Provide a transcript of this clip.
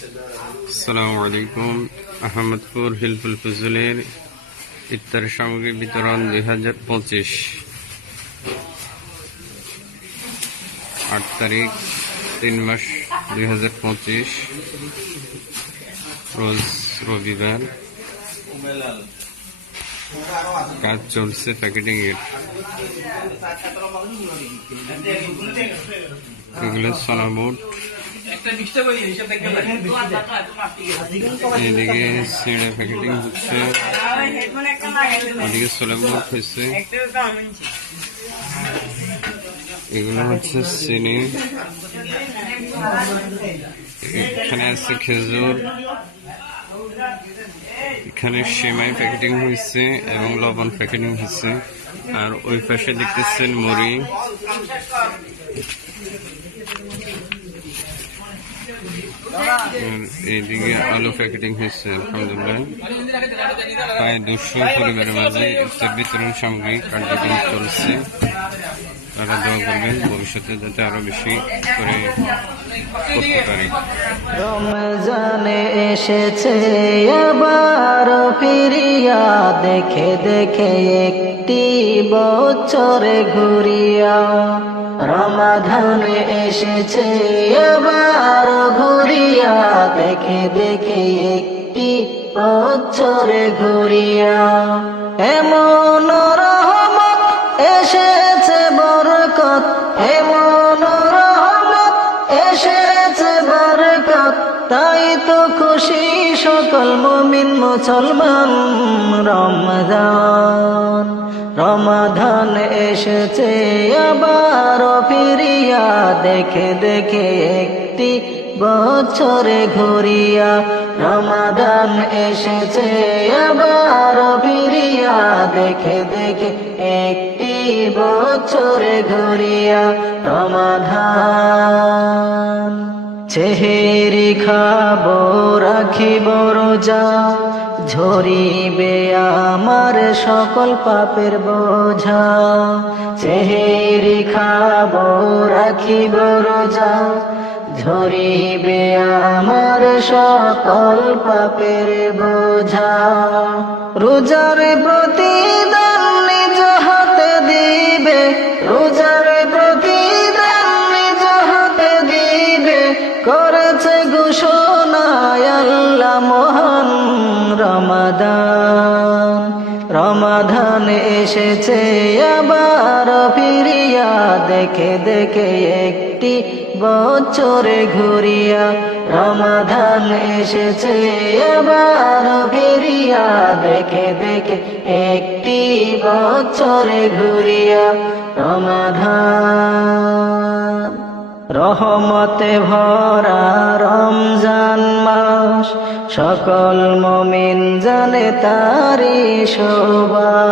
আসসালামু আলাইকুম। আহমদপুর হিলফুল ফজলের ইফতার সামগ্রী বিতরণ দুই হাজার পঁচিশ। আট তারিখ, তিন মাস দুই হাজার পঁচিশ। রোজ রবিবার। কাজ চলছে প্যাকেটিং এর এগুলো সোনাবুট এদিকে সিঁড়ে প্যাকেটিং হচ্ছে। সোলাবুট হচ্ছে এগুলো হচ্ছে চিনি এখানে আছে খেজুর। এখানে সেমাই প্যাকেটিং হয়েছে এবং লবণ প্যাকেটিং হয়েছে। আর ওই পাশে দেখতেছেন মুড়ি। আলু প্যাকেটিং হয়েছে প্রায় দুশো পরিবারের মাঝে ইফতার বিতরণ সামগ্রী কার্যক্রম চলছে। তারা দোয়া করবেন ভবিষ্যতে যাতে আরও বেশি করে করতে পারে। রমজানে এসেছে আবার ফিরিয়া দেখে দেখে একটি বছরে ঘুরিয়া। রমাধানে এসেছে আবার দেখে দেখে একটি বছরে ঘুরিয়া এমন রহমত এসেছে বরকত এমন রহমত এসেছে বরকত। তাই তো খুশি সকল মুমিন মুসলমান, রমজান রমাধান এসেছে আবার ফিরিয়া দেখে দেখে একটি বছরে ঘুরিয়া রমাদান এসেছে, আবার ফিরিয়া দেখে দেখে একটি বছরে ঘুরিয়া রমাধান চেহেরি খাব রাখিব রোজা, ঝরিবে আমার সকল পাপের বোঝা। চেহেরি খাব রাখিব রোজা ঝরিবে আমার সকল পাপের বোঝা। রোজার প্রতিদান নিজ করেছে ঘোষণায় আল্লাহ মহান রমাদান। রমাধান এসেছে, আবার ফিরিয়া দেখে দেখে একটি বছরে ঘুরিয়া রমাধান এসেছে, আবার ফিরিয়া দেখে দেখে একটি বছরে ঘুরিয়া রমাধান রহমতে ভরা রমজান মাস সকল মমিন জানে তারি শোভা।